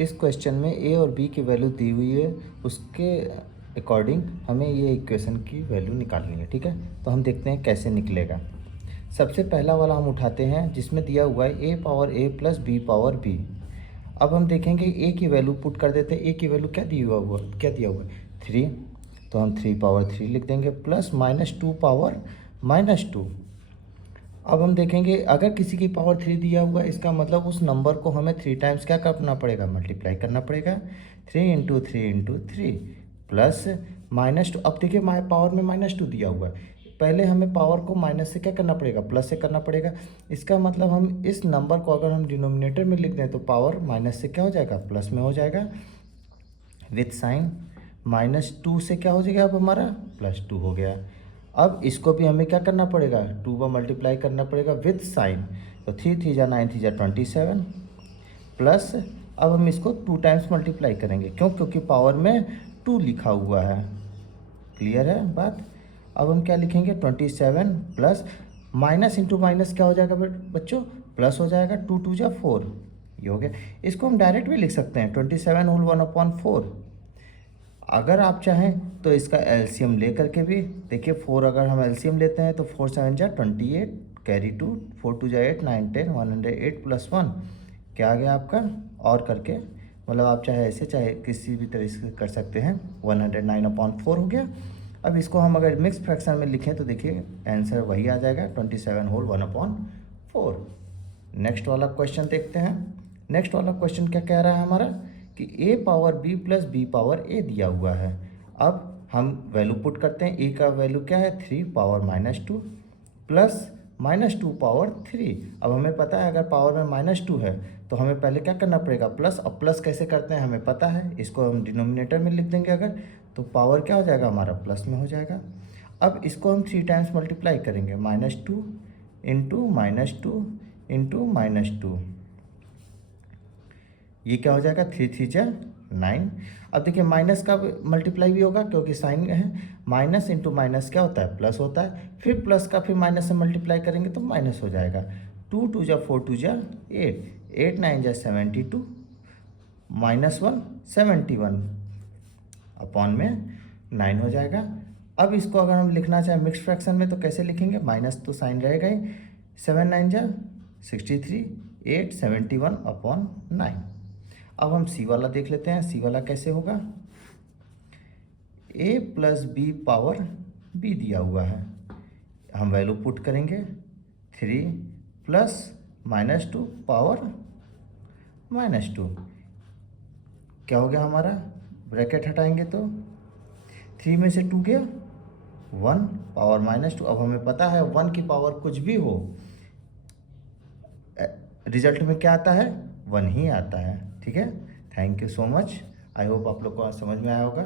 इस क्वेश्चन में ए और बी की वैल्यू दी हुई है, उसके अकॉर्डिंग हमें ये इक्वेशन की वैल्यू निकालनी है। ठीक है, तो हम देखते हैं कैसे निकलेगा। सबसे पहला वाला हम उठाते हैं जिसमें दिया हुआ है ए पावर ए प्लस बी पावर बी। अब हम देखेंगे ए की वैल्यू पुट कर देते हैं। ए की वैल्यू क्या दिया हुआ है 3, तो हम 3 पावर 3 लिख देंगे प्लस -2 पावर -2। अब हम देखेंगे अगर किसी की पावर 3 दिया हुआ है, इसका मतलब उस नंबर को हमें 3 टाइम्स क्या करना पड़ेगा, मल्टीप्लाई करना पड़ेगा। 3 × 3 × 3 प्लस -2। अब देखिए पावर में -2 दिया हुआ है, पहले हमें पावर को माइनस से क्या करना पड़ेगा, प्लस से करना पड़ेगा। इसका मतलब हम इस नंबर को अगर हम डिनोमिनेटर में लिख दें तो पावर माइनस से क्या हो जाएगा, प्लस में हो जाएगा विथ साइन। -2 से क्या हो जाएगा, अब हमारा +2 हो गया। अब इसको भी हमें क्या करना पड़ेगा, 2 पर मल्टीप्लाई करना पड़ेगा विथ साइन। तो 3 3 जा 9 3 जा 27 प्लस। अब हम इसको 2 टाइम्स मल्टीप्लाई करेंगे, क्यों, क्योंकि पावर में 2 लिखा हुआ है। क्लियर है बात। अब हम क्या लिखेंगे 27 प्लस माइनस इंटू माइनस क्या हो जाएगा बच्चों, प्लस हो जाएगा। 2 2 जा 4, ये हो गया। इसको हम डायरेक्ट भी लिख सकते हैं 27 होल 1/4। अगर आप चाहें तो इसका एलसीएम ले करके भी देखिए, 4 अगर हम एलसीएम लेते हैं तो 4 7 जा 28, कैरी 2, 4 2 जा 8, 9 10, 108 + 1 क्या आ गया आपका, और करके मतलब आप चाहे ऐसे चाहे किसी भी तरह से कर सकते हैं। 109/4 हो गया। अब इसको हम अगर मिक्स फ्रैक्शन में लिखें तो देखिए आंसर वही आ जाएगा 27 होल 1/4। नेक्स्ट वाला क्वेश्चन देखते हैं। नेक्स्ट वाला क्वेश्चन क्या कह रहा है हमारा कि A power B plus B power A दिया हुआ है। अब हम वैल्यू पुट करते हैं। ए का वैल्यू क्या है 3 पावर -2 प्लस -2 पावर 3। अब हमें पता है अगर पावर में -2 है तो हमें पहले क्या करना पड़ेगा, प्लस। अब प्लस कैसे करते हैं हमें पता है, इसको हम डिनोमिनेटर में लिख देंगे अगर, तो पावर क्या हो जाएगा हमारा, प्लस में हो जाएगा। अब इसको हम 3 टाइम्स मल्टीप्लाई करेंगे, -2 इंटू -2 इंटू -2, ये क्या हो जाएगा 3 3 जा 9। अब देखिए माइनस का मल्टीप्लाई भी होगा क्योंकि साइन है, माइनस इंटू माइनस क्या होता है, प्लस होता है। फिर प्लस का फिर माइनस से मल्टीप्लाई करेंगे तो माइनस हो जाएगा। 2 2 जा 4 2 जा 8, 8 9 जा 72, -1 71 अपॉन में 9 हो जाएगा। अब इसको अगर हम लिखना चाहें मिक्स फ्रैक्शन में तो कैसे लिखेंगे, माइनस तो साइन रहेगा ही। 7 9 जा 63, 8 71 अपॉन 9। अब हम सी वाला देख लेते हैं, सी वाला कैसे होगा। ए प्लस बी पावर बी दिया हुआ है, हम वैल्यू पुट करेंगे 3 प्लस -2 पावर -2, क्या हो गया हमारा, ब्रैकेट हटाएंगे तो 3 में से 2 गया 1 पावर -2। अब हमें पता है 1 की पावर कुछ भी हो रिजल्ट में क्या आता है, 1 ही आता है। ठीक है, thank you so much. I hope आप लोग को समझ में आया होगा।